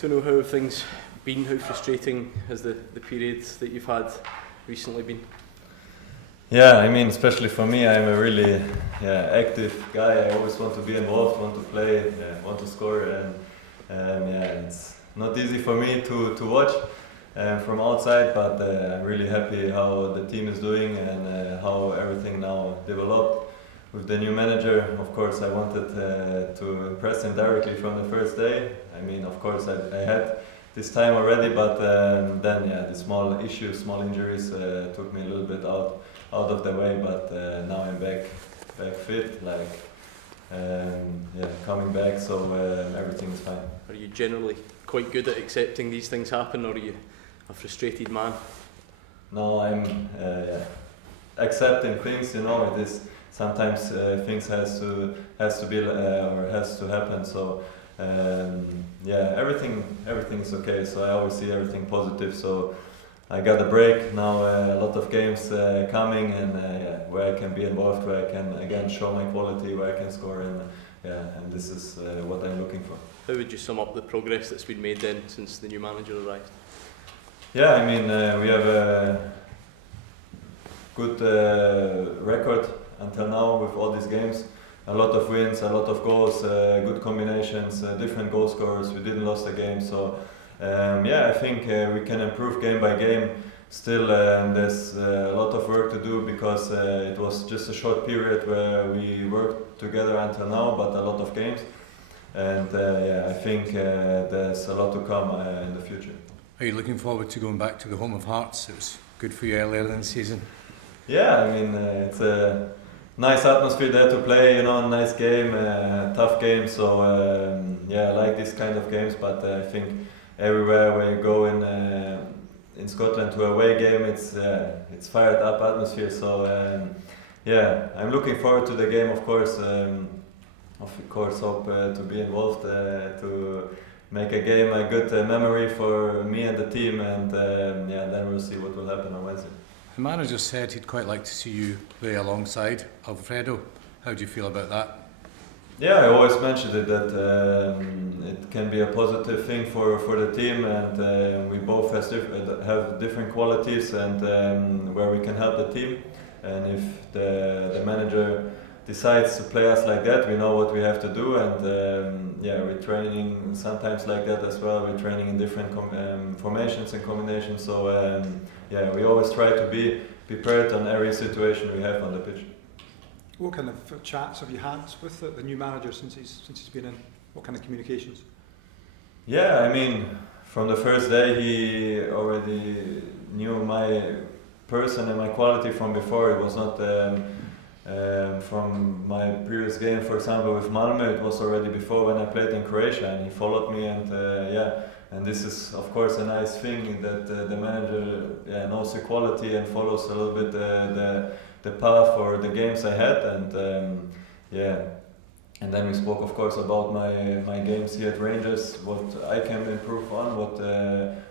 to know how things been, how frustrating has the period that you've had recently been? Yeah, I mean, especially for me, I'm a really active guy. I always want to be involved, want to play, want to score, and it's not easy for me to watch from outside, but I'm really happy how the team is doing and how everything now developed. With the new manager, of course, I wanted to impress him directly from the first day. I mean, of course, I had this time already, but then the small issues, small injuries took me a little bit out of the way. But now I'm back fit, coming back, so everything is fine. Are you generally quite good at accepting these things happen, or are you a frustrated man? No, I'm accepting things. You know, it is sometimes things has to be or has to happen. So everything is okay. So I always see everything positive. So I got a break now. A lot of games coming, and where I can be involved, where I can again show my quality, where I can score, and this is what I'm looking for. How would you sum up the progress that's been made then since the new manager arrived? Yeah, I mean, we have a good record until now with all these games. A lot of wins, a lot of goals, good combinations, different goal scorers. We didn't lose the game, so I think we can improve game by game. Still, there's a lot of work to do because it was just a short period where we worked together until now, but a lot of games. And I think there's a lot to come in the future. Are you looking forward to going back to the home of hearts? It was good for you earlier in the season. Yeah, I mean, it's a nice atmosphere there to play, you know, nice game, tough game. So I like these kind of games, but I think everywhere where you go in Scotland to away game, it's fired up atmosphere. So I'm looking forward to the game, of course. Hope to be involved, to make a game a good memory for me and the team, and then we'll see what will happen on Wednesday. The manager said he'd quite like to see you play alongside Alfredo. How do you feel about that? Yeah, I always mentioned it that it can be a positive thing for the team, and we both have different qualities and where we can help the team. And if the manager decides to play us like that, we know what we have to do, and we're training sometimes like that as well. We're training in different formations and combinations, so we always try to be prepared on every situation we have on the pitch. What kind of chats have you had with the new manager since he's been in? What kind of communications? Yeah, I mean, from the first day he already knew my person and my quality from before. It was not from my previous game, for example, with Malmö. It was already before when I played in Croatia, and he followed me, and this is of course a nice thing that the manager knows the quality and follows a little bit the path for the games I had, and then we spoke of course about my games here at Rangers, what I can improve on,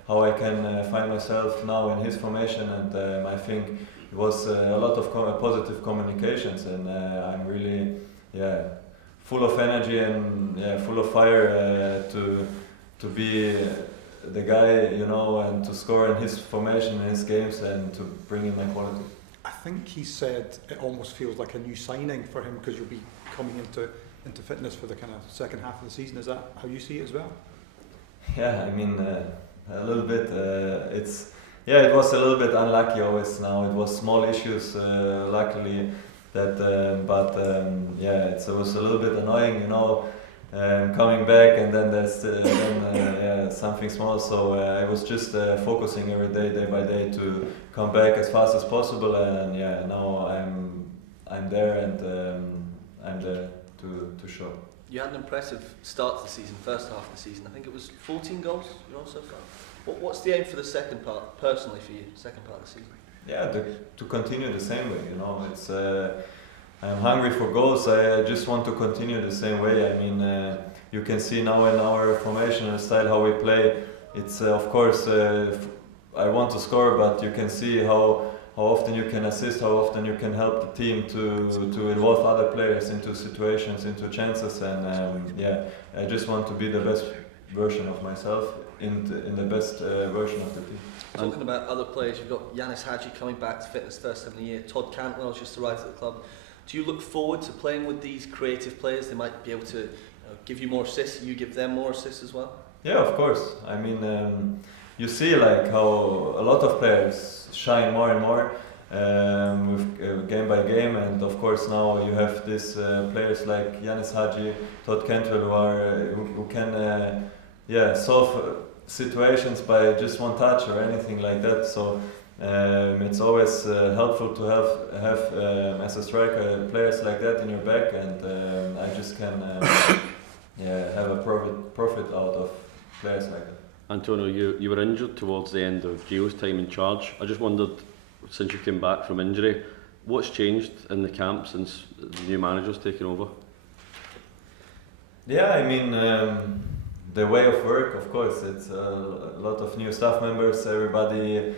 how I can find myself now in his formation, and I think it was a lot of positive communications, and I'm really full of energy and full of fire to be the guy, you know, and to score in his formation, in his games, and to bring in my quality. I think he said it almost feels like a new signing for him because you'll be coming into fitness for the kind of second half of the season. Is that how you see it as well? Yeah, I mean, a little bit. It was a little bit unlucky always now. It was small issues, luckily, that, it was a little bit annoying, you know, coming back and then there's something small. So I was just focusing every day by day, to come back as fast as possible, and now I'm there, and I'm there to show. You had an impressive start to the season, first half of the season. I think it was 14 goals, you know, so far. What's the aim for the second part, personally for you, second part of the season? Yeah, to continue the same way, you know. It's I'm hungry for goals. I just want to continue the same way. I mean, you can see now in our formation and style how we play. It's of course I want to score, but you can see how often you can assist, how often you can help the team to involve other players into situations, into chances, and I just want to be the best version of myself in the best version of the team. Talking about other players, you've got Yanis Hadji coming back to fitness first time of the year. Todd Cantwell's just arrived at the club. Do you look forward to playing with these creative players? They might be able to give you more assists, you give them more assists as well? Yeah, of course. I mean, you see like how a lot of players shine more and more with game by game, and of course now you have these players like Yanis Hadji, Todd Cantwell who can solve situations by just one touch or anything like that. So it's always helpful to have as a striker players like that in your back, and I just can have a profit out of players like that. Antonio, you were injured towards the end of Gio's time in charge. I just wondered, since you came back from injury, what's changed in the camp since the new manager's taken over? Yeah, I mean, the way of work, of course, it's a lot of new staff members, everybody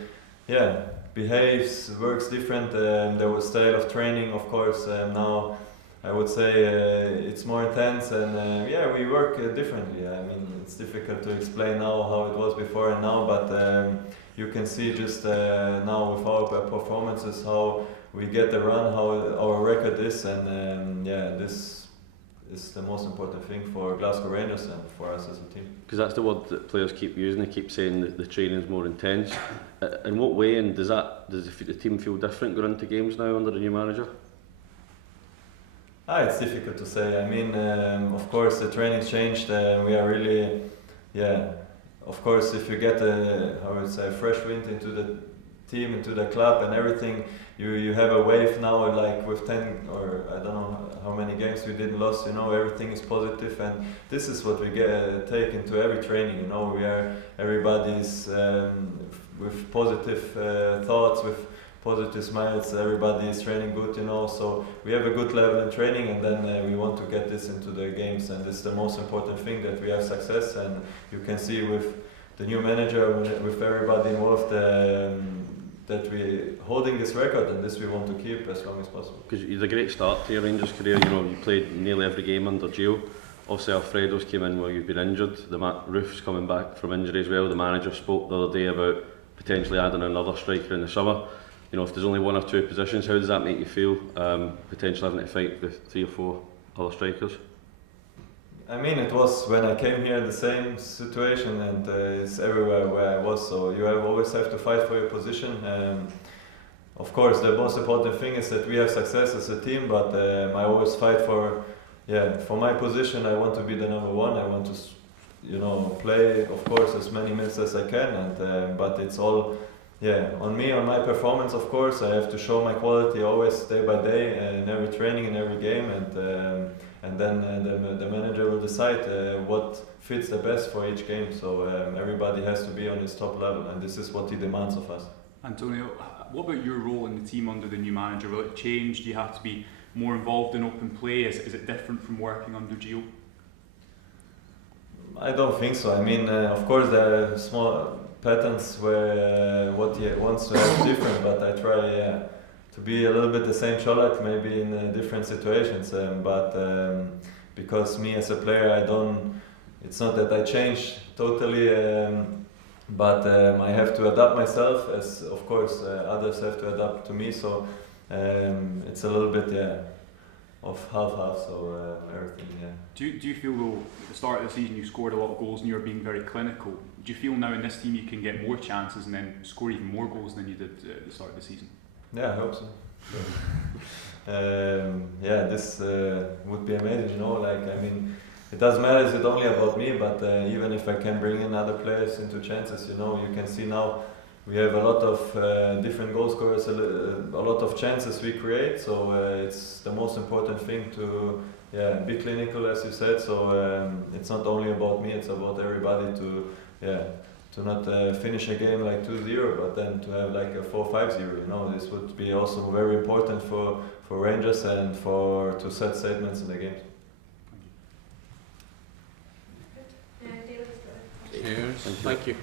behaves, works different, there was style of training, of course, now I would say it's more intense, and we work differently. I mean, it's difficult to explain now how it was before and now, but you can see just now with our performances how we get the run, how our record is, and this is the most important thing for Glasgow Rangers and for us as a team. Because that's the word that players keep using. They keep saying that the training is more intense. In what way, and does the team feel different going into games now under the new manager? It's difficult to say. I mean, of course, the training's changed. We are really, of course, if you get a fresh wind into the team, into the club and everything, you have a wave now, like with 10 or I don't know how many games we didn't lose, everything is positive, and this is what we take into every training, everybody's with positive thoughts, with positive smiles, everybody is training good, so we have a good level in training, and then we want to get this into the games, and this is the most important thing, that we have success, and you can see with the new manager, with everybody involved, that we holding this record, and this we want to keep as long as possible. Because you had a great start to your Rangers career, you played nearly every game under Gio. Obviously Alfredo's came in while you've been injured, Roof's coming back from injury as well. The manager spoke the other day about potentially adding another striker in the summer. If there's only one or two positions, how does that make you feel, potentially having to fight with 3 or 4 other strikers? I mean, it was when I came here the same situation, and it's everywhere where I was, so you always have to fight for your position. Of course, the most important thing is that we have success as a team, but I always fight for my position. I want to be the number one. I want to play, of course, as many minutes as I can, and but it's all on me, on my performance, of course. I have to show my quality always, day by day, in every training, in every game, and then the manager will decide what fits the best for each game. So everybody has to be on his top level, and this is what he demands of us. Antonio, what about your role in the team under the new manager? Will it change? Do you have to be more involved in open play? Is it different from working under Gio? I don't think so. I mean, of course, there are small patterns where what he wants to have different, but I try to be a little bit the same Colak, maybe in different situations. But because me as a player, it's not that I change totally, but I have to adapt myself, as of course others have to adapt to me. So it's a little bit of half-half, so everything. Do you feel though at the start of the season you scored a lot of goals and you were being very clinical? Do you feel now in this team you can get more chances and then score even more goals than you did at the start of the season? Yeah, I hope so. This would be amazing, I mean, it doesn't matter if it's only about me, but even if I can bring in other players into chances, you can see now we have a lot of different goal scorers, a lot of chances we create, so it's the most important thing to be clinical, as you said. So it's not only about me, it's about everybody to not finish a game like 2-0, but then to have like a 4-5-0. This would be also very important for Rangers and to set statements in the games. Cheers. Thank you.